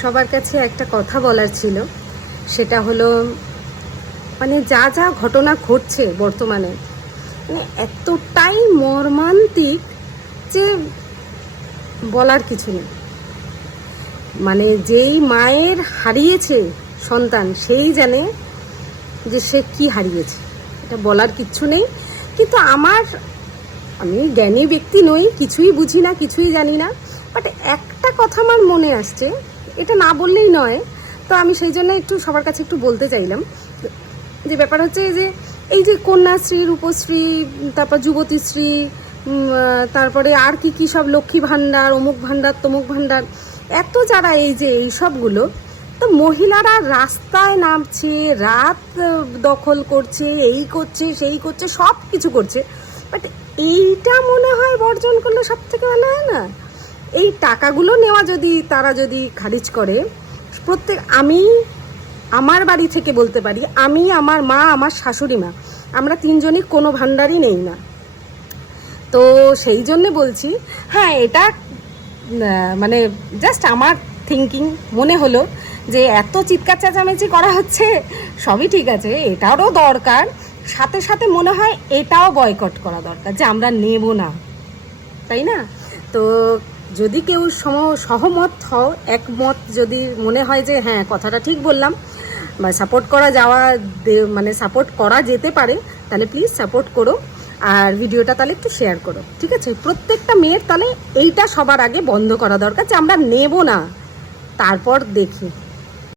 সবার কাছে একটা কথা বলার ছিল, সেটা হলো মানে যা যা ঘটনা ঘটছে বর্তমানে, মানে এতটাই মর্মান্তিক যে বলার কিছু নেই। মানে যেই মায়ের হারিয়েছে সন্তান সেই জানে যে সে কি হারিয়েছে, এটা বলার কিচ্ছু নেই। কিন্তু আমি জ্ঞানী ব্যক্তি নই, কিছুই বুঝি না, কিছুই জানি না, বাট একটা কথা আমার মনে আসছে, এটা না বললেই নয়, তো আমি সেই জন্য একটু সবার কাছে একটু বলতে চাইলাম। যে ব্যাপার হচ্ছে যে এই যে কন্যাশ্রী, রূপশ্রী, তারপর যুবতীশ্রী, তারপরে আর কি কি সব লক্ষ্মী ভাণ্ডার, অমুক ভাণ্ডার, তমুক ভাণ্ডার, এত যারা এই যে এই সবগুলো, তো মহিলারা রাস্তায় নামছে, রাত দখল করছে, এই করছে, সেই করছে, সব কিছু করছে, বাট এইটা মনে হয় বর্জন করলে সব থেকে ভালো হয় না? এই টাকাগুলো নেওয়া তারা যদি খারিজ করে, আমি আমার বাড়ি থেকে বলতে পারি, আমি, আমার মা, আমার শাশুড়ি মা, আমরা তিনজনই কোনো ভাণ্ডারই নেই না। তো সেই জন্যে বলছি, হ্যাঁ এটা মানে জাস্ট আমার থিঙ্কিং মনে হলো যে এত চিৎকার চেঁচামেচি করা হচ্ছে, সবই ঠিক আছে, এটারও দরকার, সাথে সাথে মনে হয় এটাও বয়কট করা দরকার, যে আমরা নেব না, তাই না? তো যদি কেউ সহমত হও, একমত যদি মনে হয় যে হ্যাঁ কথাটা ঠিক বললাম, বা সাপোর্ট সাপোর্ট করা যেতে পারে, তাহলে প্লিজ সাপোর্ট করো, আর ভিডিওটা তাহলে একটু শেয়ার করো, ঠিক আছে? প্রত্যেকটা মেয়ের তাহলে এইটা সবার আগে বন্ধ করা দরকার, যে আমরা নেব না, তারপর দেখি।